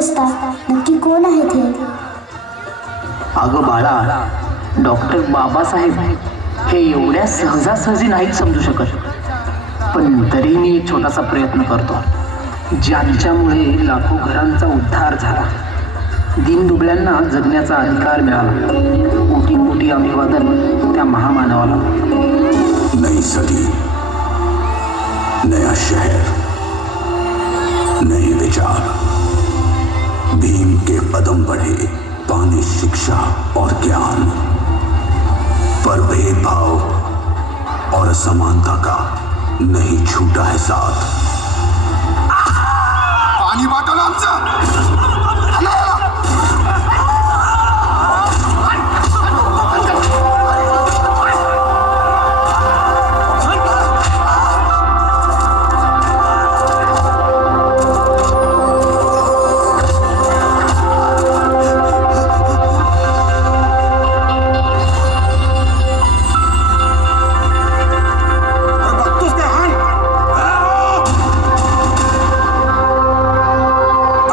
असता नक्की कोण आहेत हे? अगं बाळा, डॉक्टर बाबासाहेब हे एवढ्या सहजासहजी नाहीत समजू शकत, पण तरी मी एक छोटासा प्रयत्न करतो, ज्यांच्यामुळे लाखो घरांचा उद्धार झाला, दीनदुबळ्यांना जगण्याचा अधिकार मिळाला. कोटी कोटी अभिवादन त्या महामानवाला. नई सदी, नया शहर, नए विचार, भीम के कदम बढ़े, पाने शिक्षा और ज्ञान, पर भेदभाव और असमानता का नहीं छूटा है साथ. पाणी बाटल आमचं.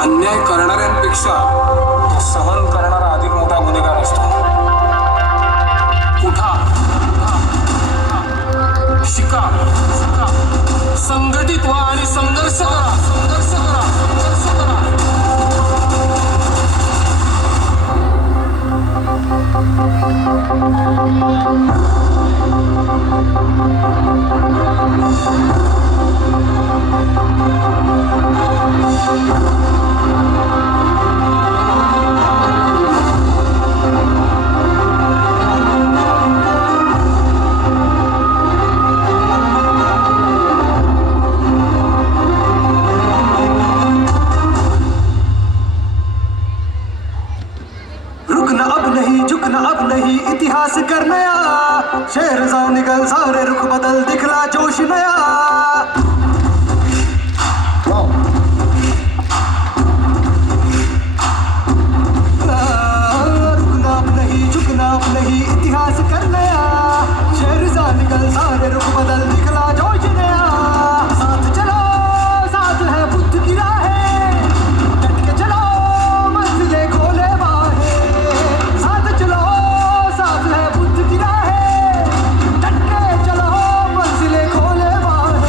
अन्याय करणाऱ्यांपेक्षा सहन करणारा अधिक मोठा गुन्हेगार असतो. उठा, शिका, संघटित व्हा आणि संघर्ष करा. संघर्ष करा, संघर्ष करा. रुकना अब नहीं, झुकना अब नहीं, इतिहास कर नया. शहर जाओ निकल सारे रुख बदल, दिखला जोश नया. रुकना अब नहीं, झुकना अब नहीं, इतिहास कर नया. शहर जाओ निकल सारे रुख बदल, दिखला जोश नया. साथ चलो, साथ है बुद्ध की राहें, डट के चलो, मंजिलें खोले बाहें. साथ चलो, साथ है बुद्ध की राहें, डट के चलो, मंजिलें खोले बाहें.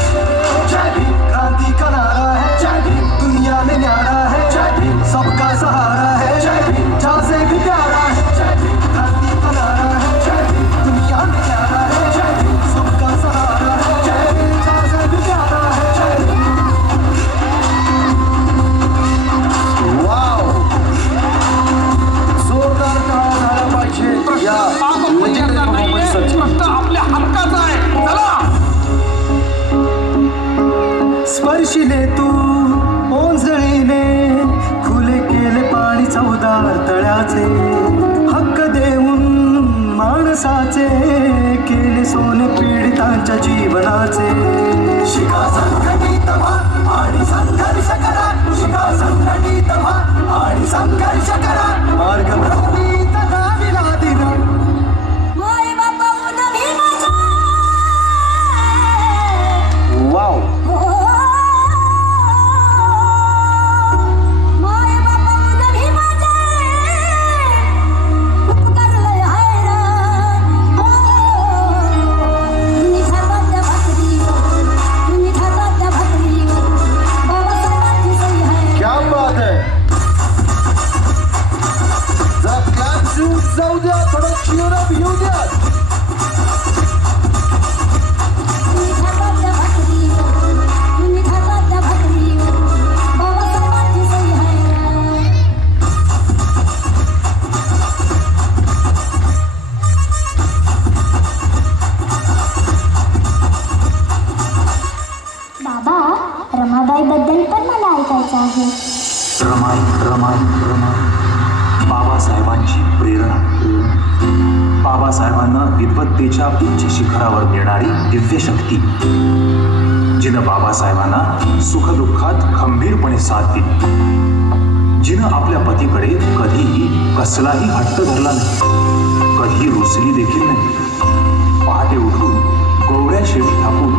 जय भीम, क्रांति का नारा है. जय भीम, दुनिया में न्यारा है. जय भीम, सबका सहारा है. जय भीम, जहाँ से भी प्यारा है. जय भीम, क्रांति का नारा है. जय भीम, दुनिया में न्यारा है. जय भीम, सबका सहारा है. जय भीम, जहाँ से भी प्यारा है. जय भीम. वाव, जोरदार टाळ्या झाल्या पाहिजे या प्रश्न आपल्या हक्काचा आहे. चला. स्पर्शिले तू ओंजळीने, खुले केले पाणी चौदार तळ्याचे. हक्क देऊन माणसाचे, केले सोने पीडितांच्या जीवनाचे. शिका संघटित व्हा आणि संघर्ष करा. शिका संघटित व्हा आणि संघर्ष करा. मार्ग प्रवीत दाविला दिला. माय बापा उद्या भीमाचा. वाव, माय बापा उद्या भीमाचा. उपकारलंय हैराण. तुम्ही ठरवाल त्या भाकरीवर, तुम्ही ठरवाल त्या भाकरीवर, बाबासाहेबांची सही आहे. क्या बात है. जरा क्लॅप जाऊ द्या, थोडं cheer up येऊ द्या. तुम्ही ठरवाल त्या भाकरीवर, तुम्ही ठरवाल त्या भाकरीवर, बाबासाहेबांची सही आहे. बाबा, रमाबाई बद्दल पण मला ऐकायचं आहे. रमाई रमाई रमाई, बाबासाहेबांची प्रेरणा. बाबासाहेबांना विद्वत्तेच्या उच्च शिखरावर नेणारी दिव्य शक्ती, जिनं बाबासाहेबांना सुखदुःखात खंबीरपणे साथ दिली, जिनं आपल्या पतीकडे कधीही कसलाही हट्ट धरला नाही, कधी रुसली देखील नाही. पहाटे उठून गोवड्या शेळी थापून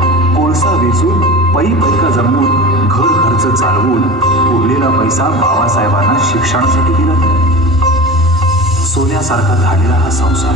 कोळसा वेचून पैका जमवून घर खर्च चालवून उरलेला पैसा बाबासाहेबांना शिक्षणासाठी दिला. सोन्यासारखा झालेला हा संसार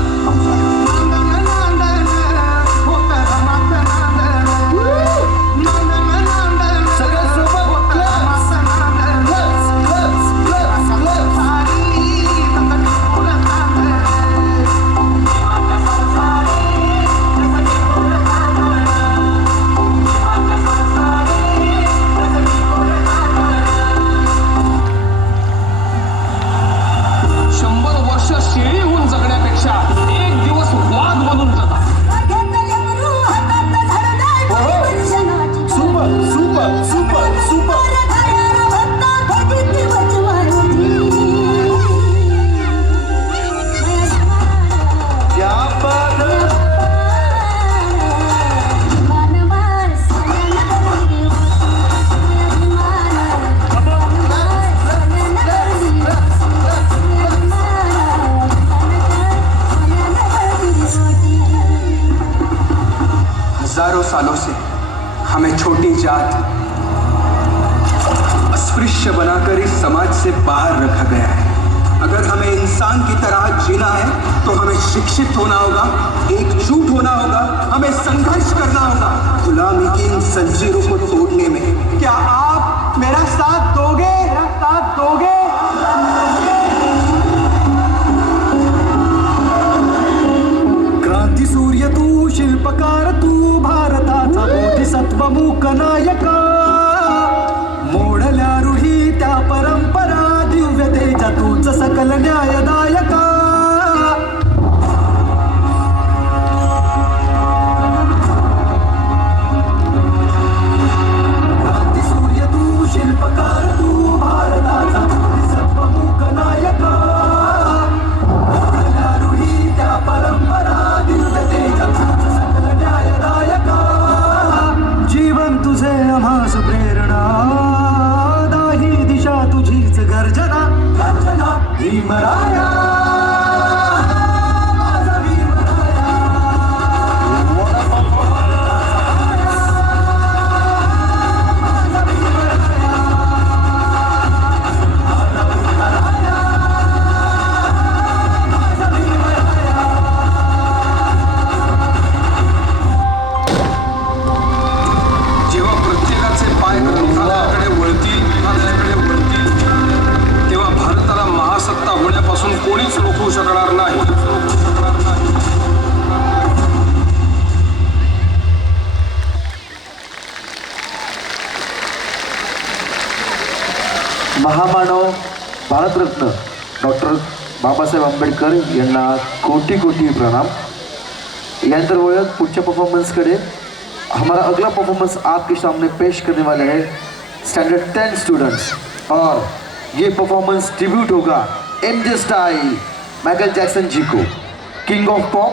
हजारों सालों से हमें छोटी जात अस्पृश्य बनाकर इस समाज से बाहर रखा गया है. अगर हमें इंसान की तरह जीना है तो हमें शिक्षित होना होगा, एकजुट होना होगा, हमें संघर्ष करना होगा गुलामी की इन जंजीरों को तोड़ने में. क्या आप मेरा साथ दोगे? क्रांती सूर्य तू, शिल्पकार तू, भारताचा बोधिसत्व मूक नायका. मोडल्या रूढी त्या परंपरा, दिव्यतेच्या तूच सकल न्यायदायका. क्रांती सूर्य तू, शिल्पकार तू, भारताचा बोधिसत्व मूक नायका. मोडल्या रूढी त्या परंपरा, दिव्यतेच्या तूच सकल न्यायदायका. जीवन तुझे आम्हास प्रेरणा, दाही दिशा तुझीच गर्जना. भीमराया, माझा भीमराया. जेव्हा प्रत्येकाचे पाय ग्रंथालयाकडे वळतील तेव्हा भारताला महासत्ता होण्यापासून कोणीच रोखू शकणार नाही. महामानव भारतरत्न डॉक्टर बाबासाहेब आंबेडकर यांना कोटि कोटि प्रणाम. यानंतर वळत पुढच्या परफॉर्मन्सकडे. हमारा अगला परफॉर्मेंस आपके सामने पेश करने वाले हैं स्टैंडर्ड 10 स्टूडेंट्स और ये परफॉर्मेंस ट्रिब्यूट होगा एमजे स्टाइल माइकल जैक्सन जी को, किंग ऑफ पॉप.